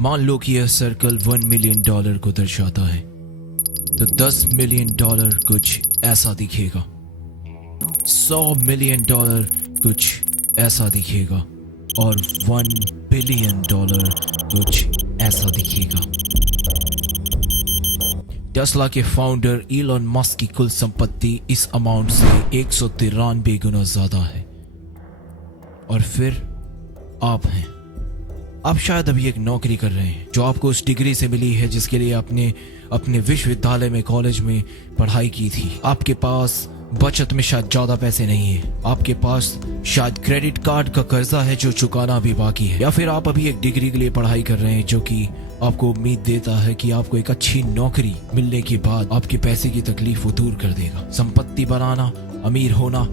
मान लो कि यह सर्कल $1 मिलियन को दर्शाता है, तो $10 मिलियन कुछ ऐसा दिखेगा, $100 मिलियन कुछ ऐसा दिखेगा, और $1 बिलियन कुछ ऐसा दिखेगा। टेस्ला के फाउंडर इलॉन मस्क की कुल संपत्ति इस अमाउंट से 193 गुना ज्यादा है। और फिर आप हैं। आप शायद अभी एक नौकरी कर रहे हैं जो आपको उस डिग्री से मिली है जिसके लिए आपने अपने विश्वविद्यालय में, कॉलेज में पढ़ाई की थी। आपके पास बचत में शायद ज्यादा पैसे नहीं है, आपके पास शायद क्रेडिट कार्ड का कर्जा है जो चुकाना भी बाकी है, या फिर आप अभी एक डिग्री के लिए पढ़ाई कर रहे हैं जो कि आपको उम्मीद देता है कि आपको एक अच्छी नौकरी मिलने के बाद आपके पैसे की तकलीफ वो दूर कर देगा। संपत्ति बनाना, अमीर होना,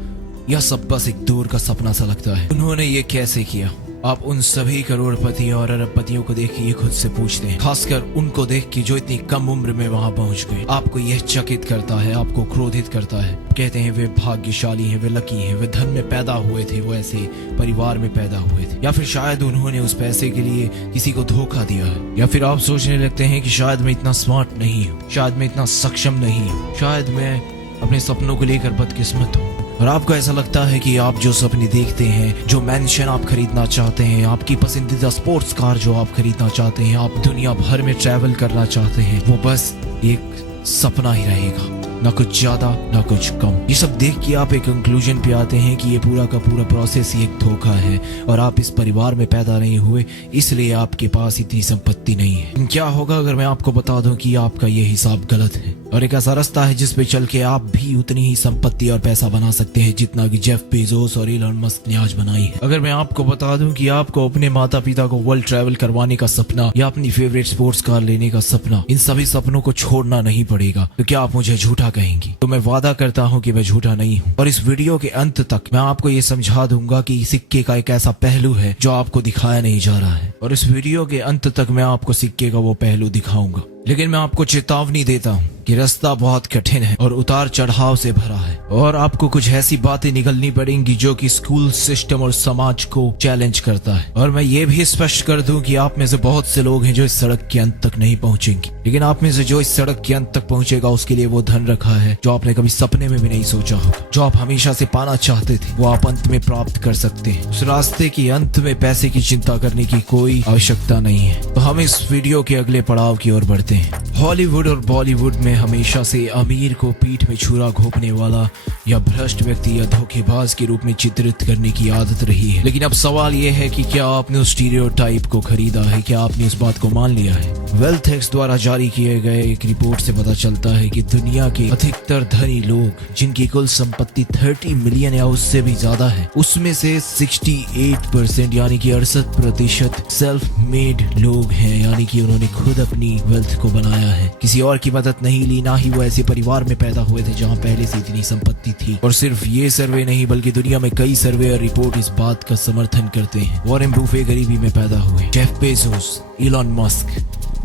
यह सब बस एक दूर का सपना सा लगता है। उन्होंने ये कैसे किया? आप उन सभी करोड़पतियों और अरबपतियों को देख के ये खुद से पूछते हैं, खासकर उनको देख के जो इतनी कम उम्र में वहां पहुंच गए। आपको यह चकित करता है, आपको क्रोधित करता है। कहते हैं वे भाग्यशाली हैं, वे लकी हैं, वे धन में पैदा हुए थे, वो ऐसे परिवार में पैदा हुए थे, या फिर शायद उन्होंने उस पैसे के लिए किसी को धोखा दिया है। या फिर आप सोचने लगते हैं कि शायद मैं इतना स्मार्ट नहीं हूँ, शायद मैं इतना सक्षम नहीं हूँ, शायद मैं अपने सपनों को लेकर बदकिस्मत हूँ। और आपको ऐसा लगता है कि आप जो सपने देखते हैं, जो मैंशन आप खरीदना चाहते हैं, आपकी पसंदीदा स्पोर्ट्स कार जो आप खरीदना चाहते हैं, आप दुनिया भर में ट्रैवल करना चाहते हैं, वो बस एक सपना ही रहेगा, ना कुछ ज्यादा ना कुछ कम। ये सब देख के आप एक कंक्लूजन पे आते हैं कि ये पूरा का पूरा प्रोसेस ही एक धोखा है और आप इस परिवार में पैदा नहीं हुए, इसलिए आपके पास इतनी संपत्ति नहीं है। क्या होगा अगर मैं आपको बता दूं कि आपका ये हिसाब गलत है और एक ऐसा रास्ता है जिस पे चल के आप भी उतनी ही संपत्ति और पैसा बना सकते हैं जितना कि जेफ बेजोस और इलॉन मस्क ने आज बनाई है। अगर मैं आपको बता दूं कि आपको अपने माता पिता को वर्ल्ड ट्रैवल करवाने का सपना या अपनी फेवरेट स्पोर्ट्स कार लेने का सपना, इन सभी सपनों को छोड़ना नहीं पड़ेगा, तो क्या आप मुझे झूठा कहेंगी? तो मैं वादा करता हूं कि मैं झूठा नहीं हूं। और इस वीडियो के अंत तक मैं आपको ये समझा दूंगा कि सिक्के का एक ऐसा पहलू है जो आपको दिखाया नहीं जा रहा है, और इस वीडियो के अंत तक मैं आपको सिक्के का वो पहलू दिखाऊंगा। लेकिन मैं आपको चेतावनी देता हूँ कि रास्ता बहुत कठिन है और उतार चढ़ाव से भरा है, और आपको कुछ ऐसी बातें निकलनी पड़ेंगी जो कि स्कूल सिस्टम और समाज को चैलेंज करता है। और मैं ये भी स्पष्ट कर दूं कि आप में से बहुत से लोग हैं जो इस सड़क के अंत तक नहीं पहुंचेंगे, लेकिन आप में से जो इस सड़क के अंत तक पहुंचेगा उसके लिए वो धन रखा है जो आपने कभी सपने में भी नहीं सोचा होगा। जो आप हमेशा से पाना चाहते थे वो आप अंत में प्राप्त कर सकते हैं। उस रास्ते के अंत में पैसे की चिंता करने की कोई आवश्यकता नहीं है। तो हम इस वीडियो के अगले पड़ाव की ओर बढ़ते हैं। हॉलीवुड और बॉलीवुड में हमेशा से अमीर को पीठ में छुरा घोंपने वाला या भ्रष्ट व्यक्ति या धोखेबाज के रूप में चित्रित करने की आदत रही है। लेकिन अब सवाल यह है कि क्या आपने उस स्टीरियोटाइप को खरीदा है? क्या आपने इस बात को मान लिया है? वेल्थएक्स द्वारा जारी किए गए एक रिपोर्ट से पता चलता है कि दुनिया के अधिकतर धनी लोग जिनकी कुल संपत्ति 30 मिलियन या उससे भी ज्यादा है, उसमें से 68% यानी कि 68% सेल्फ मेड लोग हैं, यानी कि उन्होंने खुद अपनी वेल्थ को बनाया है, किसी और की मदद नहीं ली, ना ही वो ऐसे परिवार में पैदा हुए थे जहां पहले से इतनी संपत्ति थी। और सिर्फ ये सर्वे नहीं बल्कि दुनिया में कई सर्वे और रिपोर्ट इस बात का समर्थन करते हैं। वॉरेन बफे गरीबी में पैदा हुए, जेफ बेजोस, इलॉन मस्क,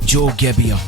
जो गैबिया,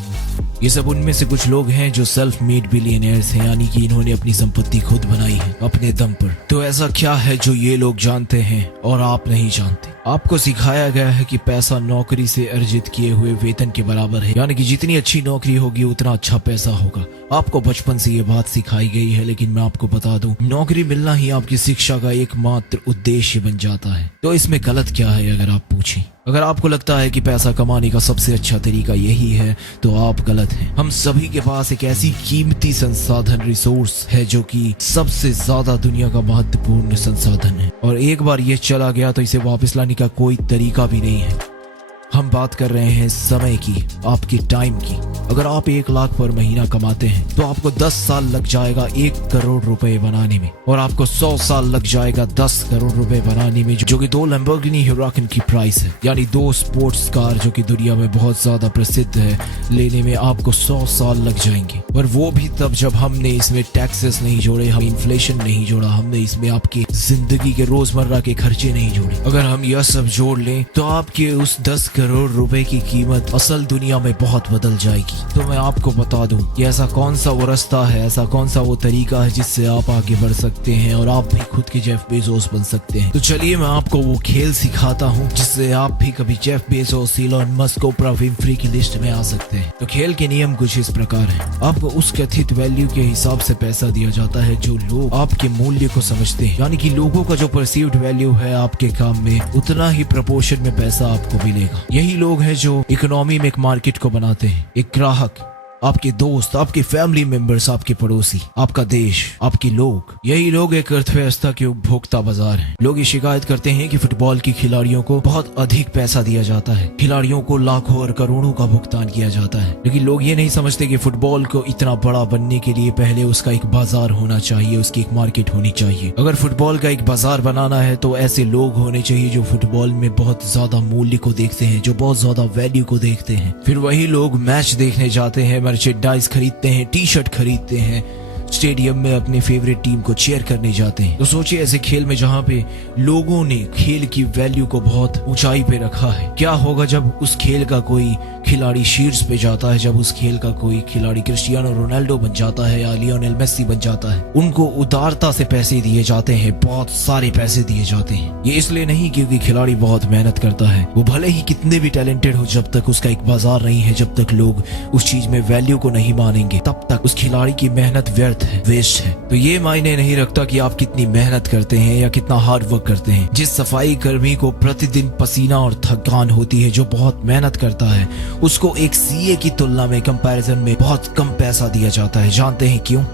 ये सब उनमें से कुछ लोग हैं जो सेल्फ मेड बिलियनियर्स हैं, यानी कि इन्होंने अपनी संपत्ति खुद बनाई है अपने दम पर। तो ऐसा क्या है जो ये लोग जानते हैं और आप नहीं जानते? आपको सिखाया गया है कि पैसा नौकरी से अर्जित किए हुए वेतन के बराबर है, यानी कि जितनी अच्छी नौकरी होगी उतना अच्छा पैसा होगा। आपको बचपन से ये बात सिखाई गई है, लेकिन मैं आपको बता दूं, नौकरी मिलना ही आपकी शिक्षा का एकमात्र उद्देश्य बन जाता है। तो इसमें गलत क्या है अगर आप पूछें? अगर आपको लगता है कि पैसा कमाने का सबसे अच्छा तरीका यही है तो आप गलत हैं। हम सभी के पास एक ऐसी कीमती संसाधन रिसोर्स है जो कि सबसे ज्यादा दुनिया का महत्वपूर्ण संसाधन है, और एक बार ये चला गया तो इसे वापस लाने का कोई तरीका भी नहीं है। हम बात कर रहे हैं समय की, आपके टाइम की। अगर आप 1 लाख पर महीना कमाते हैं तो आपको 10 साल लग जाएगा 1 करोड़ रुपए बनाने में, और आपको 100 साल लग जाएगा 10 करोड़ रुपए बनाने में, जो कि 2 लैम्बोर्गिनी हुराकन की प्राइस है, यानी 2 स्पोर्ट्स कार जो कि दुनिया में बहुत ज्यादा प्रसिद्ध है, लेने में आपको 100 साल लग जाएंगे। और वो भी तब जब हमने इसमें टैक्सेस नहीं जोड़े, हम इन्फ्लेशन नहीं जोड़ा, हमने इसमें आपके जिंदगी के रोजमर्रा के खर्चे नहीं जोड़े। अगर हम यह सब जोड़ लें तो आपके उस 10 करोड़ रुपए की कीमत असल दुनिया में बहुत बदल जाएगी। तो मैं आपको बता दूं कि ऐसा कौन सा वो रास्ता है, ऐसा कौन सा वो तरीका है जिससे आप आगे बढ़ सकते हैं और आप भी खुद के जेफ बेजोस बन सकते हैं। तो चलिए मैं आपको वो खेल सिखाता हूँ जिससे आप भी कभी जेफ बेजोस, इलॉन मस्क, ओप्रा विनफ्री की लिस्ट में आ सकते हैं। तो खेल के नियम कुछ इस प्रकार है। आपको उस कथित वैल्यू के हिसाब से पैसा दिया जाता है जो लोग आपके मूल्य को समझते हैं, यानी कि लोगों का जो परसीव्ड वैल्यू है आपके काम में, उतना ही प्रपोर्शन में पैसा आपको मिलेगा। यही लोग हैं जो इकोनॉमी में एक मार्केट को बनाते हैं। एक ग्राहक, आपके दोस्त, आपके फैमिली मेंबर्स, आपके पड़ोसी, आपका देश, आपके लोग, यही लोग एक अर्थव्यवस्था के उपभोक्ता बाजार हैं। लोग ये शिकायत करते हैं कि फुटबॉल के खिलाड़ियों को बहुत अधिक पैसा दिया जाता है, खिलाड़ियों को लाखों और करोड़ों का भुगतान किया जाता है। लेकिन लोग ये नहीं समझते कि फुटबॉल को इतना बड़ा बनने के लिए पहले उसका एक बाजार होना चाहिए, उसकी एक मार्केट होनी चाहिए। अगर फुटबॉल का एक बाजार बनाना है तो ऐसे लोग होने चाहिए जो फुटबॉल में बहुत ज्यादा मूल्य को देखते हैं, जो बहुत ज्यादा वैल्यू को देखते हैं। फिर वही लोग मैच देखने जाते हैं, मर्चेंडाइज खरीदते हैं, टी शर्ट खरीदते हैं, स्टेडियम में अपने फेवरेट टीम को चीयर करने जाते हैं। तो सोचिए ऐसे खेल में जहाँ पे लोगों ने खेल की वैल्यू को बहुत ऊंचाई पे रखा है, क्या होगा जब उस खेल का कोई खिलाड़ी शीर्ष पे जाता है, जब उस खेल का कोई खिलाड़ी क्रिस्टियानो रोनाल्डो बन जाता है या लियोनेल मेसी बन जाता है। उनको उदारता से पैसे दिए जाते हैं, बहुत सारे पैसे दिए जाते हैं। ये इसलिए नहीं क्योंकि खिलाड़ी बहुत मेहनत करता है, वो भले ही कितने भी टैलेंटेड हो, जब तक उसका एक बाजार नहीं है, जब तक लोग उस चीज में वैल्यू को नहीं मानेंगे, तब तक उस खिलाड़ी की मेहनत व्यर्थ है, वेस्ट है। तो ये मायने नहीं रखता कि आप कितनी मेहनत करते हैं या कितना हार्ड वर्क करते हैं। जिस सफाई कर्मी को प्रतिदिन पसीना और थकान होती है, जो बहुत मेहनत करता है, उसको एक सीए की तुलना में कंपैरिजन में बहुत कम पैसा दिया जाता है। जानते हैं क्यों?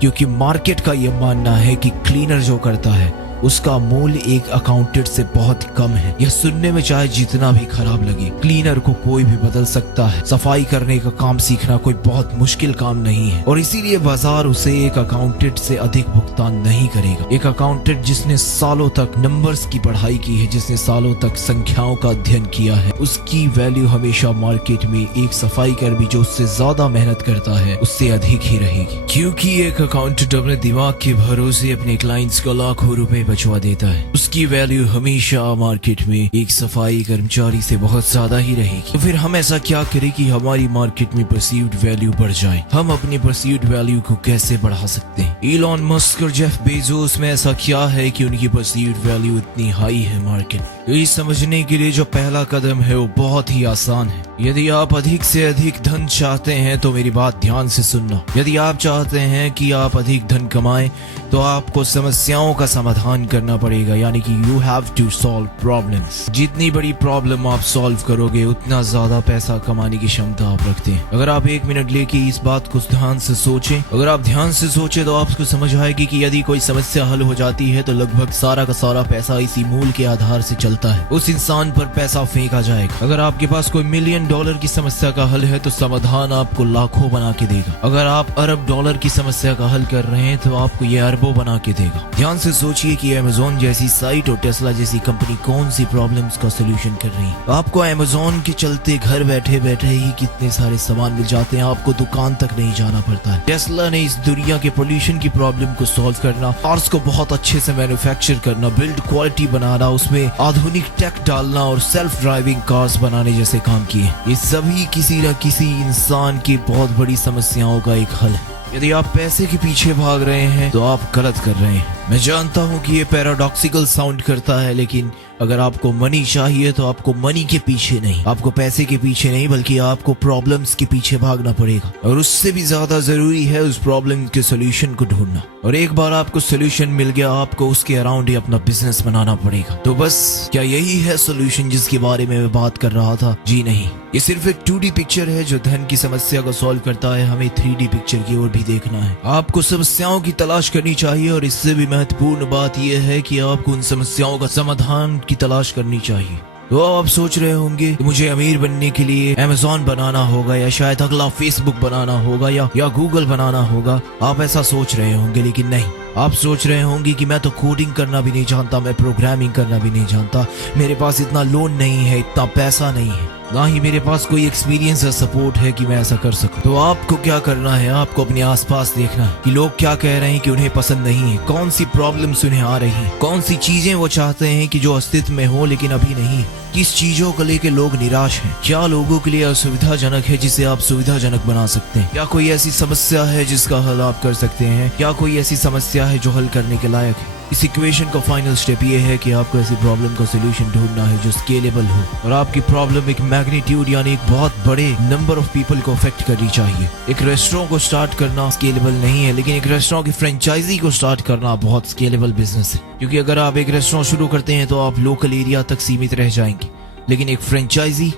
क्योंकि मार्केट का यह मानना है कि क्लीनर जो करता है उसका मूल्य एक अकाउंटेंट से बहुत कम है। यह सुनने में चाहे जितना भी खराब लगे, क्लीनर को कोई भी बदल सकता है। सफाई करने का काम सीखना कोई बहुत मुश्किल काम नहीं है और इसीलिए बाजार उसे एक अकाउंटेंट से अधिक भुगतान नहीं करेगा। एक अकाउंटेंट जिसने सालों तक नंबर्स की पढ़ाई की है, जिसने सालों तक संख्याओं का अध्ययन किया है, उसकी वैल्यू हमेशा मार्केट में एक सफाई कर्मी जो उससे ज्यादा मेहनत करता है उससे अधिक ही रहेगी। क्योंकि एक अकाउंटेंट अपने दिमाग के भरोसे अपने क्लाइंट्स को लाखों रुपए बचवा देता है, उसकी वैल्यू हमेशा मार्केट में एक सफाई कर्मचारी से बहुत ज्यादा ही रहेगी। तो फिर हम ऐसा क्या करें कि हमारी मार्केट में परसीव्ड वैल्यू बढ़ जाए? हम अपनी परसीव्ड वैल्यू को कैसे बढ़ा सकते हैं? इलॉन मस्क और जेफ बेजोस में ऐसा क्या है कि उनकी परसीव्ड वैल्यू इतनी हाई है मार्केट? तो ये समझने के लिए जो पहला कदम है वो बहुत ही आसान है। यदि आप अधिक से अधिक धन चाहते हैं तो मेरी बात ध्यान से सुनना। यदि आप चाहते हैं कि आप अधिक धन कमाएं तो आपको समस्याओं का समाधान करना पड़ेगा, यानी कि you have to solve problems. जितनी बड़ी प्रॉब्लम आप सॉल्व करोगे उतना ज्यादा पैसा कमाने की क्षमता आप रखते हैं। अगर आप 1 मिनट लेके इस बात को ध्यान से सोचें, अगर आप ध्यान से सोचें तो आपको समझ आएगी कि यदि कोई समस्या हल हो जाती है तो लगभग सारा का सारा पैसा इसी मूल के आधार से चलता है। उस इंसान पर पैसा फेंका जाएगा। अगर आपके पास कोई $1 मिलियन की समस्या का हल है तो समाधान आपको लाखों बना के देगा। अगर आप $1 अरब की समस्या का हल कर रहे हैं तो आपको ये अरबों बना के देगा। ध्यान से सोचिए कि अमेज़न जैसी साइट और टेस्ला जैसी कंपनी कौन सी प्रॉब्लम्स का सोल्यूशन कर रही है। आपको अमेज़न के चलते घर बैठे बैठे ही कितने सारे सामान मिल जाते हैं, आपको दुकान तक नहीं जाना पड़ता है। टेस्ला ने इस दुनिया के पोल्यूशन की प्रॉब्लम को सॉल्व करना, कार्स को बहुत अच्छे से मैन्युफैक्चर करना, बिल्ड क्वालिटी बनाना, उसमें आधुनिक टेक डालना और सेल्फ ड्राइविंग कार्स बनाने जैसे काम किए। ये सभी किसी न किसी इंसान की बहुत बड़ी समस्याओं का एक हल है। यदि आप पैसे के पीछे भाग रहे हैं तो आप गलत कर रहे हैं। मैं जानता हूँ कि ये पैराडॉक्सिकल साउंड करता है, लेकिन अगर आपको मनी चाहिए तो आपको मनी के पीछे नहीं, आपको पैसे के पीछे नहीं, बल्कि आपको प्रॉब्लम्स के पीछे भागना पड़ेगा। और उससे भी ज्यादा जरूरी है उस प्रॉब्लम के सोल्यूशन को ढूंढना। और एक बार आपको सोल्यूशन मिल गया, आपको उसके अराउंड ही अपना बिजनेस बनाना पड़ेगा। तो बस क्या यही है सोल्यूशन जिसके बारे में मैं बात कर रहा था? जी नहीं, ये सिर्फ एक 2D पिक्चर है जो धन की समस्या को सॉल्व करता है। हमें 3D पिक्चर की ओर भी देखना है। आपको समस्याओं की तलाश करनी चाहिए और इससे भी महत्वपूर्ण बात यह है कि आपको उन समस्याओं का समाधान की तलाश करनी चाहिए। तो आप सोच रहे होंगे कि मुझे अमीर बनने के लिए अमेज़न बनाना होगा या शायद अगला फेसबुक बनाना होगा या गूगल बनाना होगा। आप ऐसा सोच रहे होंगे, लेकिन नहीं। आप सोच रहे होंगे कि मैं तो कोडिंग करना भी नहीं जानता, मैं प्रोग्रामिंग करना भी नहीं जानता, मेरे पास इतना लोन नहीं है, इतना पैसा नहीं है। ना ही मेरे पास कोई एक्सपीरियंस या सपोर्ट है कि मैं ऐसा कर सकूं। तो आपको क्या करना है, आपको अपने आसपास देखना है कि लोग क्या कह रहे हैं कि उन्हें पसंद नहीं है, कौन सी प्रॉब्लम्स उन्हें आ रही हैं, कौन सी चीजें वो चाहते हैं कि जो अस्तित्व में हो लेकिन अभी नहीं, किस चीजों को लेकर लोग निराश हैं, क्या लोगों के लिए असुविधाजनक है जिसे आप सुविधाजनक बना सकते हैं, क्या कोई ऐसी समस्या है जिसका हल आप कर सकते हैं, क्या कोई ऐसी समस्या है जो हल करने के लायक है। इस इक्वेशन का फाइनल स्टेप ये है कि आपको ऐसी प्रॉब्लम का सोल्यूशन ढूंढना है जो स्केलेबल हो और आपकी प्रॉब्लम एक मैग्नीट्यूड यानी एक बहुत बड़े नंबर ऑफ पीपल को अफेक्ट करनी चाहिए। एक रेस्टोरेंट को स्टार्ट करना स्केलेबल नहीं है, लेकिन एक रेस्टोरेंट की फ्रेंचाइजी को स्टार्ट करना बहुत स्केलेबल बिजनेस है, क्योंकि अगर आप एक रेस्टोरेंट शुरू करते हैं तो आप लोकल एरिया तक सीमित रह जाएंगे, लेकिन एक फ्रेंचाइजी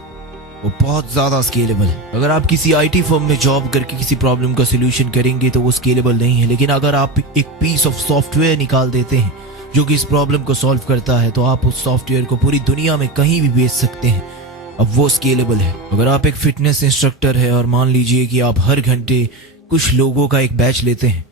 वो बहुत ज्यादा स्केलेबल है। अगर आप किसी आईटी फर्म में जॉब करके किसी प्रॉब्लम का सोल्यूशन करेंगे तो वो स्केलेबल नहीं है, लेकिन अगर आप एक पीस ऑफ सॉफ्टवेयर निकाल देते हैं जो कि इस प्रॉब्लम को सॉल्व करता है तो आप उस सॉफ्टवेयर को पूरी दुनिया में कहीं भी बेच सकते हैं, अब वो स्केलेबल है। अगर आप एक फिटनेस इंस्ट्रक्टर है और मान लीजिए कि आप हर घंटे कुछ लोगों का एक बैच लेते हैं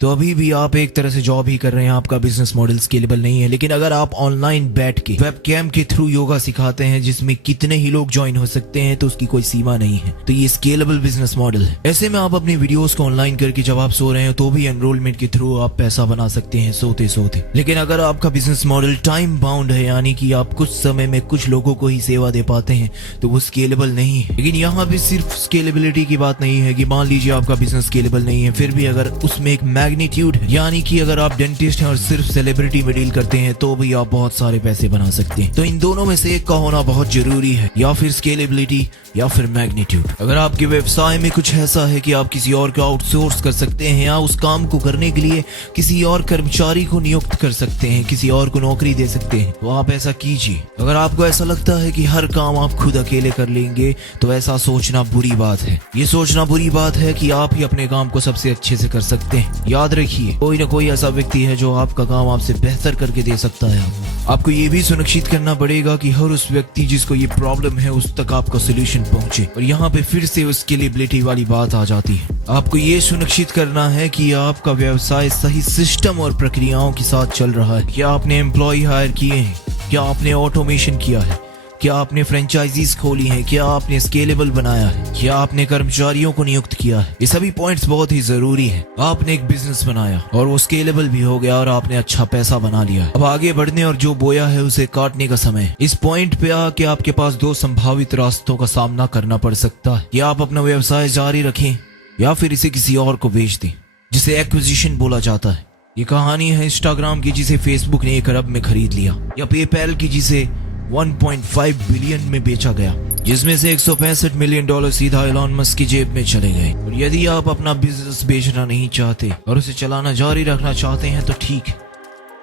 तो अभी भी आप एक तरह से जॉब ही कर रहे हैं, आपका बिजनेस मॉडल स्केलेबल नहीं है। लेकिन अगर आप ऑनलाइन बैठ के वेबकैम के थ्रू योगा सिखाते हैं जिसमें कितने ही लोग ज्वाइन हो सकते हैं तो उसकी कोई सीमा नहीं है, तो ये स्केलेबल बिजनेस मॉडल है। ऐसे में आप अपनी वीडियोस को ऑनलाइन करके जब आप सो रहे हैं तो भी एनरोलमेंट के थ्रू आप पैसा बना सकते हैं सोते सोते। लेकिन अगर आपका बिजनेस मॉडल टाइम बाउंड है यानी कि आप कुछ समय में कुछ लोगों को ही सेवा दे पाते हैं तो वो स्केलेबल नहीं है। लेकिन यहाँ भी सिर्फ स्केलेबिलिटी की बात नहीं है कि मान लीजिए आपका बिजनेस स्केलेबल नहीं है, फिर भी अगर उसमें एक मैग्नीट्यूड है यानी कि अगर आप डेंटिस्ट हैं और सिर्फ सेलिब्रिटी में डील करते हैं तो भी आप बहुत सारे पैसे बना सकते हैं। तो इन दोनों में से एक का होना बहुत जरूरी है, या फिर स्केलेबिलिटी या फिर मैग्नीट्यूड। अगर आपके व्यवसाय में कुछ ऐसा है कि आप किसी और को आउटसोर्स कर सकते हैं या उस काम को करने के लिए किसी और कर्मचारी को नियुक्त कर सकते हैं, किसी और को नौकरी दे सकते हैं, तो आप ऐसा कीजिए। अगर आपको ऐसा लगता है कि हर काम आप खुद अकेले कर लेंगे तो ऐसा सोचना बुरी बात है। ये सोचना बुरी बात है कि आप ही अपने काम को सबसे अच्छे से कर सकते हैं। याद रखिए कोई ना कोई ऐसा व्यक्ति है जो आपका काम आपसे बेहतर करके दे सकता है। आपको ये भी सुनिश्चित करना पड़ेगा कि हर उस व्यक्ति जिसको ये प्रॉब्लम है उस तक आपका सोल्यूशन पहुंचे। और यहाँ पे फिर से उस स्केलेबिलिटी वाली बात आ जाती है। आपको ये सुनिश्चित करना है कि आपका व्यवसाय सही सिस्टम और प्रक्रियाओं के साथ चल रहा है। क्या आपने एम्प्लॉय हायर किए हैं, क्या आपने ऑटोमेशन किया है, क्या आपने फ्रेंचाइजीज खोली हैं, क्या आपने स्केलेबल बनाया है, क्या आपने कर्मचारियों को नियुक्त किया है। ये सभी पॉइंट्स बहुत ही जरूरी है। आपने एक बिजनेस बनाया और वो स्केलेबल भी हो गया और आपने अच्छा पैसा बना लिया। अब आगे बढ़ने और जो बोया है उसे काटने का समय। इस पॉइंट पे आके आपके पास दो संभावित रास्तों का सामना करना पड़ सकता है कि आप अपना व्यवसाय जारी रखें या फिर इसे किसी और को बेच दें, जिसे एक्विजिशन बोला जाता है। ये कहानी है इंस्टाग्राम की जिसे फेसबुक ने 1 अरब में खरीद लिया, या पेपैल की जिसे 1.5 बिलियन में बेचा गया, जिसमें से $165 मिलियन सीधा एलन मस्क की जेब में चले गए। और यदि आप अपना बिजनेस बेचना नहीं चाहते और उसे चलाना जारी रखना चाहते हैं तो ठीक है,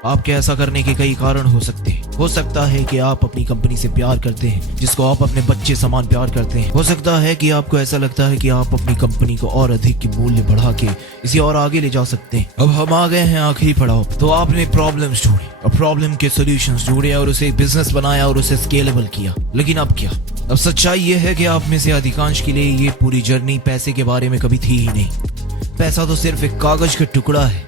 आपके ऐसा करने के कई कारण हो सकते हैं। हो सकता है कि आप अपनी कंपनी से प्यार करते हैं जिसको आप अपने बच्चे समान प्यार करते हैं। हो सकता है कि आपको ऐसा लगता है कि आप अपनी कंपनी को और अधिक की मूल्य बढ़ा के इसे और आगे ले जा सकते हैं। अब हम आ गए हैं आखिरी पड़ाव। तो आपने प्रॉब्लम्स ढूंढी और प्रॉब्लम के सॉल्यूशंस ढूंढे और उसे बिजनेस बनाया और उसे स्केलेबल किया। लेकिन अब क्या? अब सच्चाई ये है कि आप में से अधिकांश के लिए ये पूरी जर्नी पैसे के बारे में कभी थी ही नहीं। पैसा तो सिर्फ एक कागज का टुकड़ा है,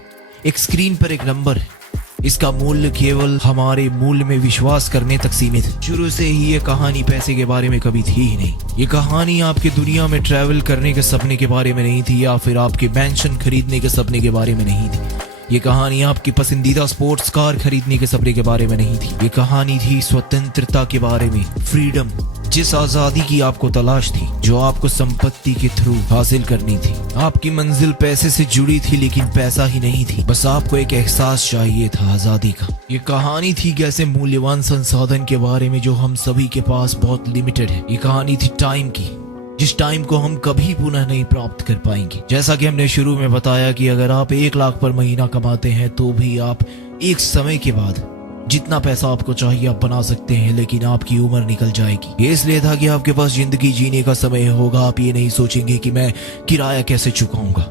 एक स्क्रीन पर एक नंबर है। इसका मूल्य केवल हमारे मूल्य में विश्वास करने तक सीमित है। शुरू से ही ये कहानी पैसे के बारे में कभी थी ही नहीं। ये कहानी आपके दुनिया में ट्रैवल करने के सपने के बारे में नहीं थी, या फिर आपके मैंशन खरीदने के सपने के बारे में नहीं थी। ये कहानी आपकी पसंदीदा स्पोर्ट्स कार खरीदने के सपने के बारे में नहीं थी। ये कहानी थी स्वतंत्रता के बारे में, फ्रीडम, जिस आजादी की आपको तलाश थी, जो आपको संपत्ति के थ्रू हासिल करनी थी। आपकी मंजिल पैसे से जुड़ी थी लेकिन पैसा ही नहीं थी, बस आपको एक एहसास चाहिए था आजादी का। ये कहानी थी कैसे मूल्यवान संसाधन के बारे में जो हम सभी के पास बहुत लिमिटेड है। ये कहानी थी टाइम की, जिस टाइम को हम कभी पुनः नहीं प्राप्त कर पाएंगे। जैसा कि हमने शुरू में बताया कि अगर आप 1 लाख पर महीना कमाते हैं तो भी आप एक समय के बाद जितना पैसा आपको चाहिए आप बना सकते हैं, लेकिन आपकी उम्र निकल जाएगी। ये इसलिए था कि आपके पास जिंदगी जीने का समय होगा। आप ये नहीं सोचेंगे कि मैं किराया कैसे चुकाऊंगा,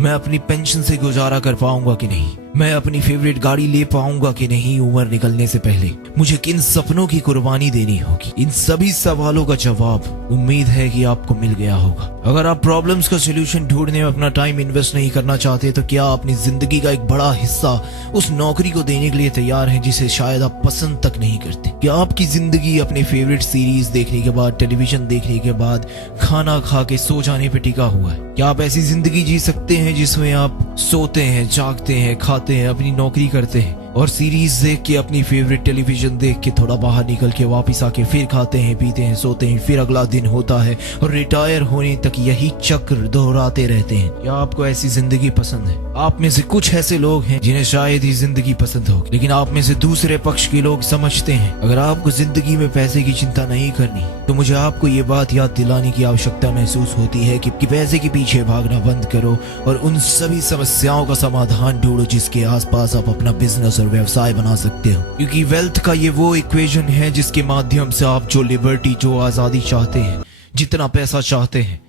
मैं अपनी पेंशन से गुजारा कर पाऊंगा कि नहीं, मैं अपनी फेवरेट गाड़ी ले पाऊंगा कि नहीं उम्र निकलने से पहले, मुझे किन सपनों की कुर्बानी देनी होगी। इन सभी सवालों का जवाब उम्मीद है कि आपको मिल गया होगा। अगर आप प्रॉब्लम्स का सलूशन ढूंढने में अपना टाइम इन्वेस्ट नहीं करना चाहते तो क्या अपनी जिंदगी का एक बड़ा हिस्सा उस नौकरी को देने के लिए तैयार हैं जिसे शायद आप पसंद तक नहीं करते? क्या आपकी जिंदगी अपने फेवरेट सीरीज देखने के बाद, टेलीविजन देखने के बाद, खाना खा के सो जाने पे टिका हुआ है? क्या आप ऐसी जिंदगी जी सकते हैं जिसमें आप सोते हैं, जागते हैं, खाते हैं, अपनी नौकरी करते हैं और सीरीज देख के, अपनी फेवरेट टेलीविजन देख के थोड़ा बाहर निकल के वापस आके फिर खाते हैं, पीते हैं, सोते हैं, फिर अगला दिन होता है और रिटायर होने तक यही चक्र दोहराते रहते हैं? क्या आपको ऐसी जिंदगी पसंद है? आप में से कुछ ऐसे लोग हैं जिन्हें शायद ही जिंदगी पसंद होगी, लेकिन आप में से दूसरे पक्ष के लोग समझते हैं अगर आपको जिंदगी में पैसे की चिंता नहीं करनी तो मुझे आपको ये बात याद दिलाने की आवश्यकता महसूस होती है कि पैसे के पीछे भागना बंद करो और उन सभी समस्याओं का समाधान ढूंढो जिसके आसपास आप अपना बिजनेस और व्यवसाय बना सकते हो। क्योंकि वेल्थ का ये वो इक्वेशन है जिसके माध्यम से आप जो लिबर्टी, जो आजादी चाहते हैं, जितना पैसा चाहते हैं,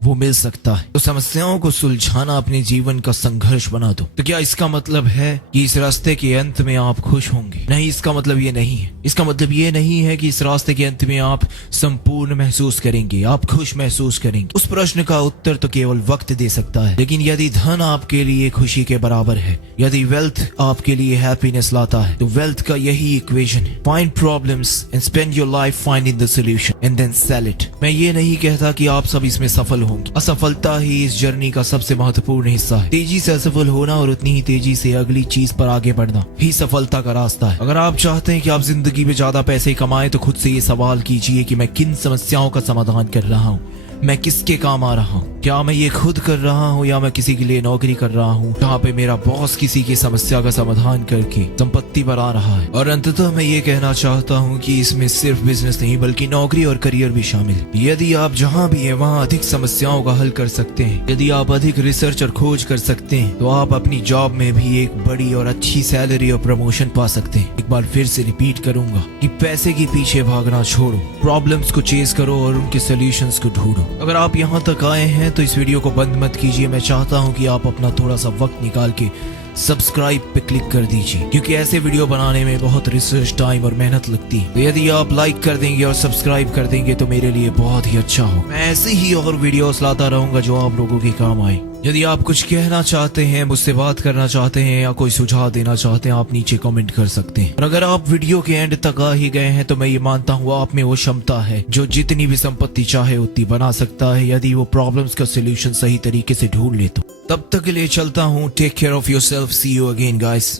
वो मिल सकता है। तो समस्याओं को सुलझाना अपने जीवन का संघर्ष बना दो। तो क्या इसका मतलब है कि इस रास्ते के अंत में आप खुश होंगे? नहीं, इसका मतलब ये नहीं है। इसका मतलब ये नहीं है कि इस रास्ते के अंत में आप संपूर्ण महसूस करेंगे, आप खुश महसूस करेंगे। उस प्रश्न का उत्तर तो केवल वक्त दे सकता है। लेकिन यदि धन आपके लिए खुशी के बराबर है, यदि वेल्थ आपके लिए हैप्पीनेस लाता है, तो वेल्थ का यही इक्वेशन है। Find problems and spend your life finding the solution and then sell it. मैं ये नहीं कहता कि आप सब इसमें सफल होंगे। असफलता ही इस जर्नी का सबसे महत्वपूर्ण हिस्सा है। तेजी से असफल होना और उतनी ही तेजी से अगली चीज पर आगे बढ़ना ही सफलता का रास्ता है। अगर आप चाहते हैं कि आप जिंदगी में ज्यादा पैसे कमाएं तो खुद से ये सवाल कीजिए कि मैं किन समस्याओं का समाधान कर रहा हूँ, मैं किसके काम आ रहा हूँ? क्या मैं ये खुद कर रहा हूँ या मैं किसी के लिए नौकरी कर रहा हूँ जहाँ पे मेरा बॉस किसी की समस्या का समाधान करके संपत्ति बना रहा है? और अंततः मैं ये कहना चाहता हूँ कि इसमें सिर्फ बिजनेस नहीं बल्कि नौकरी और करियर भी शामिल है। यदि आप जहाँ भी हैं वहाँ अधिक समस्याओं का हल कर सकते हैं, यदि आप अधिक रिसर्च और खोज कर सकते हैं, तो आप अपनी जॉब में भी एक बड़ी और अच्छी सैलरी और प्रमोशन पा सकते हैं। एक बार फिर से रिपीट करूंगा कि पैसे के पीछे भागना छोड़ो, प्रॉब्लम्स को चेज करो और उनके सोल्यूशंस को ढूंढो। अगर आप यहाँ तक आए हैं तो इस वीडियो को बंद मत कीजिए। मैं चाहता हूँ कि आप अपना थोड़ा सा वक्त निकाल के सब्सक्राइब पे क्लिक कर दीजिए, क्योंकि ऐसे वीडियो बनाने में बहुत रिसर्च, टाइम और मेहनत लगती है। तो यदि आप लाइक कर देंगे और सब्सक्राइब कर देंगे तो मेरे लिए बहुत ही अच्छा हो। मैं ऐसे ही और वीडियोस लाता रहूंगा जो आप लोगों के काम आए। यदि आप कुछ कहना चाहते हैं, मुझसे बात करना चाहते हैं या कोई सुझाव देना चाहते हैं, आप नीचे कमेंट कर सकते हैं। और अगर आप वीडियो के एंड तक आ ही गए हैं तो मैं ये मानता हूँ आप में वो क्षमता है जो जितनी भी संपत्ति चाहे उतनी बना सकता है, यदि वो प्रॉब्लम्स का सोल्यूशन सही तरीके से ढूंढ ले तो। तब तक के लिए चलता हूँ। Take care of yourself. See you again guys.